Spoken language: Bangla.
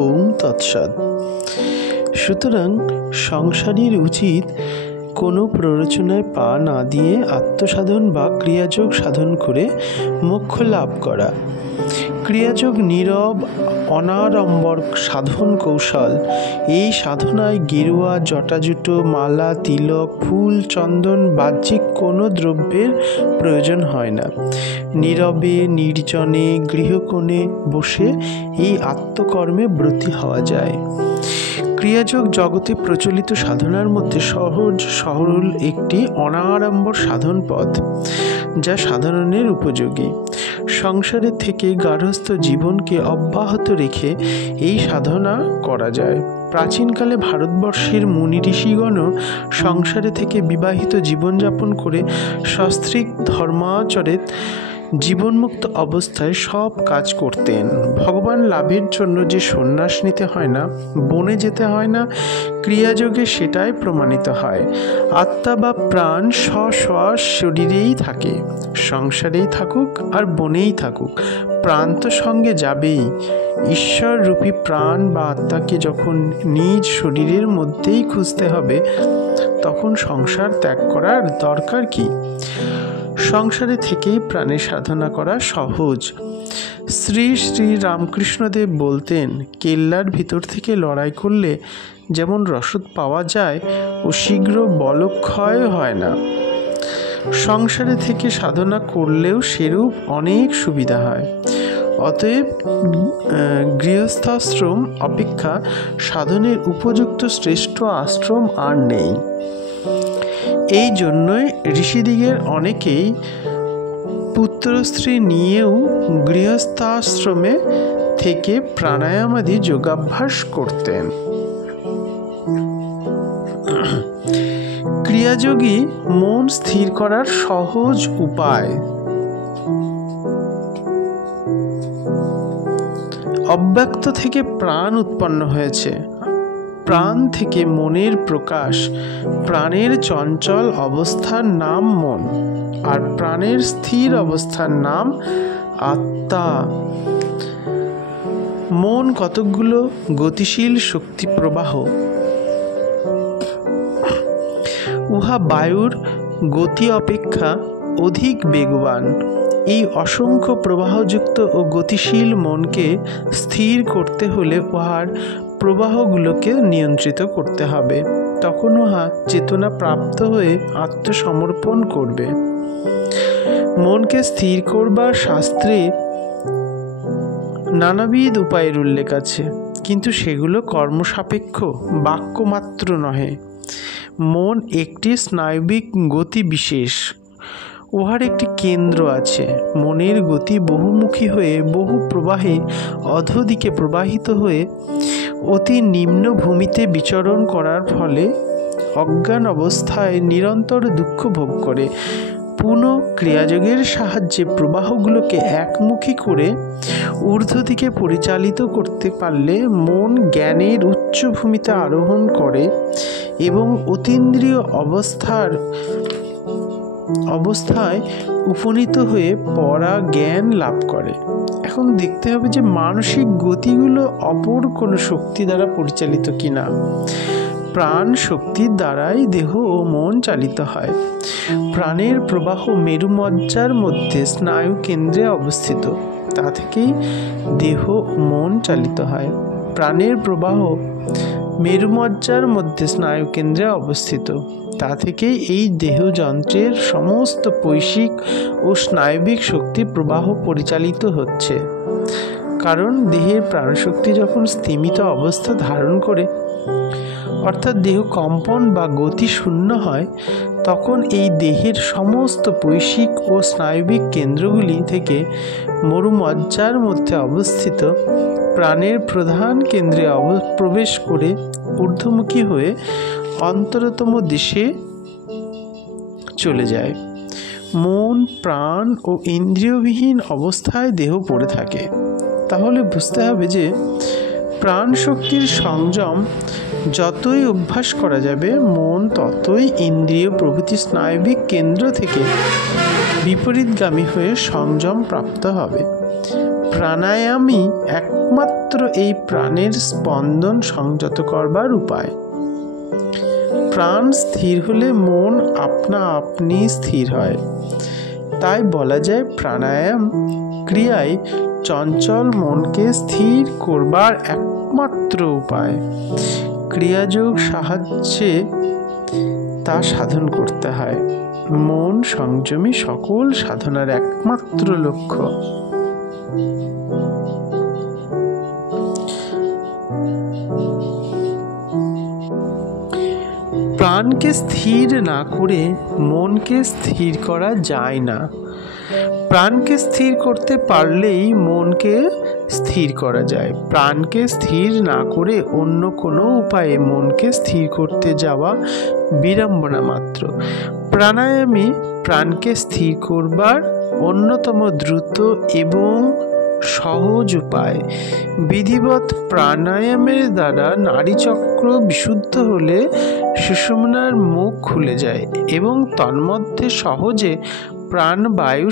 ওম তৎসৎ। সুতরাং সংসারীর উচিত কোনো প্ররোচনায় পা না দিয়ে আত্মসাধন বা ক্রিয়াযোগ সাধন করে মোক্ষ লাভ করা। ক্রিয়াযোগ নীরব অনাড়ম্বর সাধন কৌশল। এই সাধনায় গেরুয়া, জটাজুটো, মালা, তিলক, ফুল, চন্দন, বাহ্যিক কোনো দ্রব্যের প্রয়োজন হয় না। নীরবে নির্জনে গৃহকোণে বসে এই আত্মকর্মে ব্রতী হওয়া যায়। ক্রিয়াযোগ জগতে প্রচলিত সাধনার মধ্যে সহজ সরল একটি অনাড়ম্বর সাধন পথ, যা সাধারণের উপযোগী। সংসারে থেকে গার্হস্থ্য জীবনকে অব্যাহত রেখে এই সাধনা করা যায়। প্রাচীনকালে ভারতবর্ষের মুনি ঋষিগণও সংসারে থেকে বিবাহিত জীবনযাপন করে সস্ত্রীক ধর্মাচরে জীবনমুক্ত অবস্থায় সব কাজ করতেন। ভগবান লাভের জন্য যে সন্ন্যাস নিতে হয় না, বনে যেতে হয় না, ক্রিয়াযোগে সেটাই প্রমাণিত হয়। আত্মা বা প্রাণ স্ব শরীরেই থাকে, সংসারেই থাকুক আর বনেই থাকুক, প্রাণ তো সঙ্গে যাবেই। ঈশ্বররূপী প্রাণ বা আত্মাকে যখন নিজ শরীরের মধ্যেই খুঁজতে হবে, তখন সংসার ত্যাগ করার দরকার কি? সংসারে থেকেই প্রাণের সাধনা করা সহজ। শ্রী শ্রী রামকৃষ্ণদেব বলতেন, কেল্লার ভিতর থেকে লড়াই করলে যেমন রসদ পাওয়া যায় ও শীঘ্র বলক্ষয় হয় না, সংসারে থেকে সাধনা করলেও সেরূপ অনেক সুবিধা হয়। অতএব গৃহস্থাশ্রম অপেক্ষা সাধনের উপযুক্ত শ্রেষ্ঠ আশ্রম আর নেই। এই জন্যই ঋষিদিগের অনেকেই পুত্র স্ত্রী নিয়েও গৃহস্থাশ্রমে থেকে প্রাণায়ামাদি যোগাভ্যাস করতেন। ক্রিয়াযোগী মন স্থির করার সহজ উপায়। অব্যক্ত থেকে প্রাণ উৎপন্ন হয়েছে, প্রাণ থেকে মনের প্রকাশ। প্রাণের চঞ্চল অবস্থার নাম মন, আর প্রাণের স্থির অবস্থার নাম আত্মা। মন কতকগুলো গতিশীল শক্তি প্রবাহ। উহা বায়ুর গতি অপেক্ষা অধিক বেগবান। এই অসংখ্য প্রবাহযুক্ত ও গতিশীল মনকে স্থির করতে হলে উহার প্রবাহগুলোকে নিয়ন্ত্রিত করতে হবে। তখন উহা চেতনা প্রাপ্ত হয়ে আত্মসমর্পণ করবে। মনকে স্থির করবার শাস্ত্রে নানাবিধ উপায়ের উল্লেখ আছে, কিন্তু সেগুলো কর্মসাপেক্ষ, বাক্য মাত্র নহে। মন একটি স্নায়বিক গতি বিশেষ। উহার একটি কেন্দ্র আছে। মনের গতি বহুমুখী হয়ে বহু প্রবাহে অধোদিকে প্রবাহিত হয়ে অতি নিম্ন ভূমিতে বিচরণ করার ফলে অজ্ঞান অবস্থায় নিরন্তর দুঃখ ভোগ করে। পুনঃ ক্রিয়াযোগের সাহায্যে প্রবাহগুলোকে একমুখী করে ঊর্ধ্ব দিকে পরিচালিত করতে পারলে মন জ্ঞানের উচ্চ ভূমিতে আরোহণ করে এবং অতীন্দ্রিয় অবস্থায় উপনীত হয়ে পরা জ্ঞান লাভ করে। এখন দেখতে হবে যে মানসিক গতিগুলো অপর কোনো শক্তি দ্বারা পরিচালিত কিনা। প্রাণ শক্তির দ্বারাই দেহ ও মন চালিত হয়। প্রাণের প্রবাহ মেরুমজ্জার মধ্যে স্নায়ু কেন্দ্রে অবস্থিত, তা থেকেই দেহ ও মন চালিত হয়। প্রাণের প্রবাহ মেরুমজ্জার মধ্যে স্নায়ু কেন্দ্রে অবস্থিত, তা থেকেই এই দেহযন্ত্রের সমস্ত পৈশিক ও স্নায়বিক শক্তি প্রবাহ পরিচালিত হচ্ছে। কারণ দেহের প্রাণশক্তি যখন স্থিমিত অবস্থা ধারণ করে, অর্থাৎ দেহ কম্পন বা গতি শূন্য হয়, তখন এই দেহের সমস্ত পৈশিক ও স্নায়বিক কেন্দ্রগুলি থেকে মরুমজ্জার মধ্যে অবস্থিত প্রাণের প্রধান কেন্দ্রে প্রবেশ করে ঊর্ধ্বমুখী হয়ে অন্তরতম দিশে চলে যায়। মন, প্রাণ ও ইন্দ্রিয়বিহীন অবস্থায় দেহ পড়ে থাকে। তাহলে বুঝতে হবে যে প্রাণ শক্তির সংযম যতই অভ্যাস করা যাবে, মন ততই ইন্দ্রিয় প্রভৃতি স্নায়বিক কেন্দ্র থেকে বিপরীতগামী হয়ে সংযম প্রাপ্ত হবে। প্রাণায়ামই একমাত্র একমাত্র এই প্রাণের স্পন্দন সংযত করবার উপায়। প্রাণ স্থির হলে মন আপনা আপনি স্থির হয়। তাই বলা যায় প্রাণায়াম ক্রিয়ায় চঞ্চল মনকে স্থির করবার একমাত্র উপায়। ক্রিয়াযোগ সাহায্যে তা সাধন করতে হয়। মন সংযমী সকল সাধনার একমাত্র লক্ষ্য। প্রাণকে স্থির না করে মনকে স্থির করা যায় না। প্রাণকে স্থির করতে পারলেই মনকে স্থির করা যায়। প্রাণকে স্থির না করে অন্য কোনো উপায়ে মনকে স্থির করতে যাওয়া বিড়ম্বনা মাত্র। প্রাণায়ামে প্রাণকে স্থির করবার অন্যতম দ্রুত এবং সহজ উপায়। বিধিবৎ প্রাণায়ামের দ্বারা নাড়িচক্র বিশুদ্ধ হলে সুষুম্নার মুখ খুলে যায় এবং তন্মধ্যে সহজে প্রাণবায়ু